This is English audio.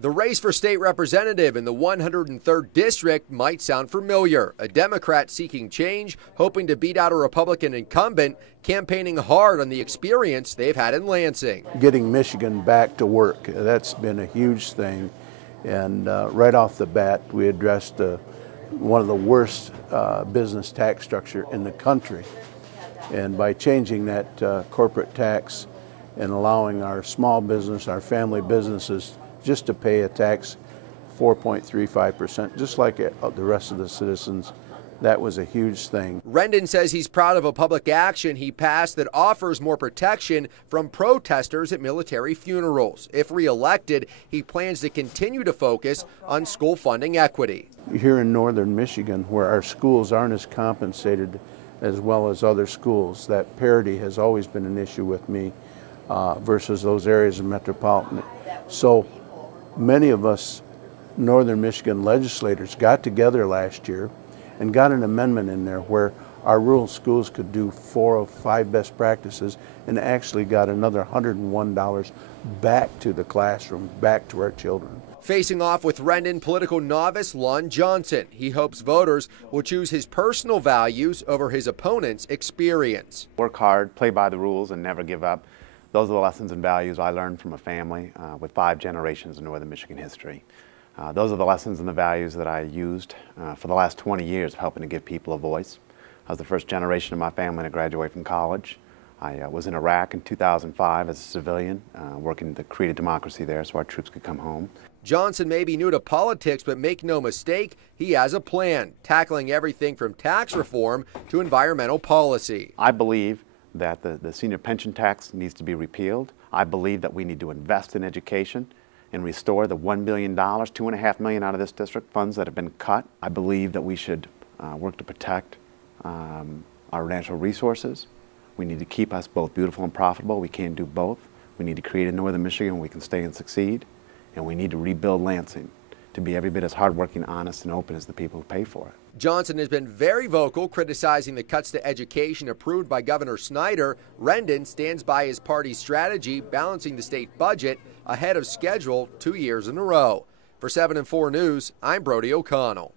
The race for state representative in the 103rd District might sound familiar. A Democrat seeking change, hoping to beat out a Republican incumbent, campaigning hard on the experience they've had in Lansing. Getting Michigan back to work, that's been a huge thing. And right off the bat, we addressed one of the worst business tax structure in the country. And by changing that corporate tax and allowing our small business, our family businesses, just to pay a tax 4.35%, just like the rest of the citizens. That was a huge thing. Rendon says he's proud of a public action he passed that offers more protection from protesters at military funerals. If reelected, he plans to continue to focus on school funding equity. Here in northern Michigan, where our schools aren't as compensated as well as other schools, that parity has always been an issue with me versus those areas of metropolitan. So many of us northern Michigan legislators got together last year and got an amendment in there where our rural schools could do 4 of 5 best practices and actually got another $101 back to the classroom, back to our children. Facing off with Rendon political novice Lon Johnson, he hopes voters will choose his personal values over his opponent's experience. Work hard, play by the rules, and never give up. Those are the lessons and values I learned from a family with 5 generations of northern Michigan history. Those are the lessons and the values that I used for the last 20 years of helping to give people a voice. I was the first generation of my family to graduate from college. I was in Iraq in 2005 as a civilian, working to create a democracy there so our troops could come home. Johnson may be new to politics, but make no mistake, he has a plan, tackling everything from tax reform to environmental policy. I believe that the senior pension tax needs to be repealed. I believe that we need to invest in education and restore the $1 billion, $2.5 million out of this district funds that have been cut. I believe that we should work to protect our natural resources. We need to keep us both beautiful and profitable. We can't do both. We need to create a northern Michigan where we can stay and succeed. And we need to rebuild Lansing to be every bit as hardworking, honest, and open as the people who pay for it. Johnson has been very vocal criticizing the cuts to education approved by Governor Snyder. Rendon stands by his party's strategy, balancing the state budget ahead of schedule 2 years in a row. For 7 and 4 News, I'm Brody O'Connell.